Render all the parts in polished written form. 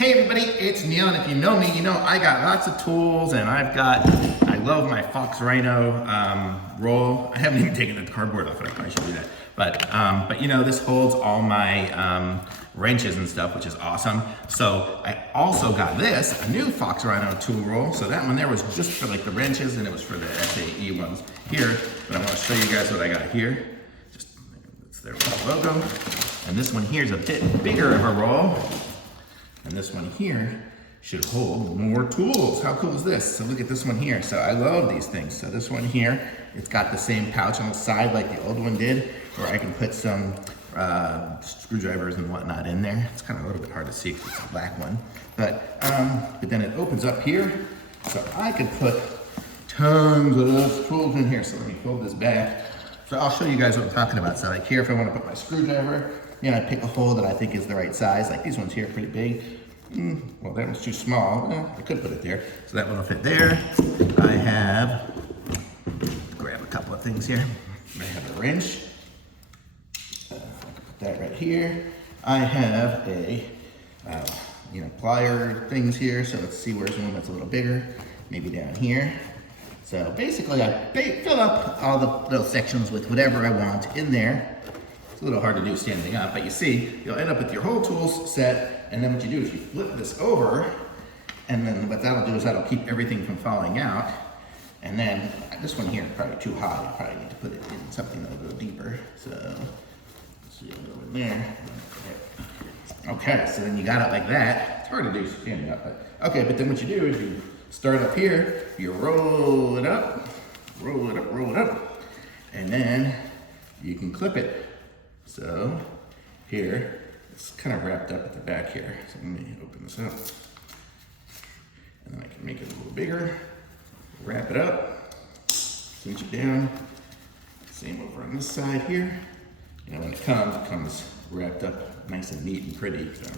Hey everybody, it's Neil, and if you know me, you know I got lots of tools, and I love my FoxRino roll. I haven't even taken the cardboard off it, I probably should do that. But you know, this holds all my wrenches and stuff, which is awesome. So I also got this, a new FoxRino tool roll. So that one there was just for like the wrenches, and it was for the SAE ones here. But I want to show you guys what I got here. Just, it's their logo. And this one here is a bit bigger of a roll. And this one here should hold more tools. How cool is this? So look at this one here. So I love these things. So this one here, it's got the same pouch on the side like the old one did, where I can put some screwdrivers and whatnot in there. It's kind of a little bit hard to see because it's a black one. But then it opens up here, so I could put tons of those tools in here. So let me fold this back. So I'll show you guys what I'm talking about. So like here, if I want to put my screwdriver, you know, I pick a hole that I think is the right size. Like these ones here are pretty big. Well, that one's too small. Well, I could put it there. So that one will fit there. I have, grab a couple of things here. I have a wrench. I can put that right here. I have a, plier things here. So let's see where's one that's a little bigger. Maybe down here. So basically I fill up all the little sections with whatever I want in there. It's a little hard to do standing up, but you see, you'll end up with your whole tools set, and then what you do is you flip this over, and then what that'll do is that'll keep everything from falling out. And then this one here is probably too high. You probably need to put it in something that'll go deeper. So you'll go in there. Okay, so then you got it like that. It's hard to do standing up, but okay. But then what you do is you start up here, you roll it up, roll it up, roll it up, and then you can clip it. So here, it's kind of wrapped up at the back here. So let me open this up. And then I can make it a little bigger, wrap it up, cinch it down. Same over on this side here. You know, when it comes wrapped up nice and neat and pretty. So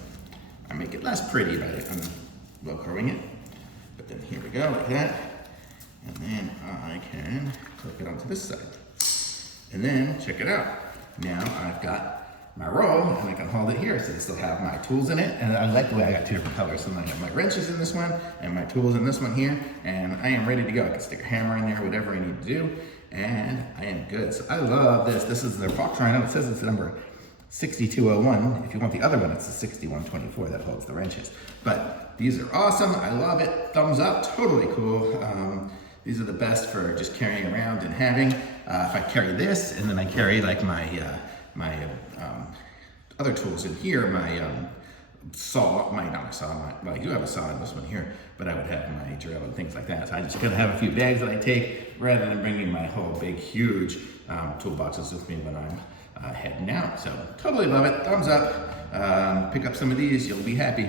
I make it less pretty by Velcroing it. But then here we go, like that. And then I can clip it onto this side. And then check it out. Now I've got my roll, and I can hold it here, so I still have my tools in it. And I like the way I got two different colors. So I have my wrenches in this one, and my tools in this one here, and I am ready to go. I can stick a hammer in there, whatever I need to do, and I am good. So I love this. This is the FoxRino. It says it's number 6201. If you want the other one, it's the 6124 that holds the wrenches. But these are awesome. I love it. Thumbs up. Totally cool. These are the best for just carrying around and having. If I carry this, and then I carry like my other tools in here, my saw, I do have a saw in this one here, but I would have my drill and things like that. So I just gotta have a few bags that I take rather than bringing my whole big, huge toolboxes with me when I'm heading out. So totally love it. Thumbs up. Pick up some of these, you'll be happy.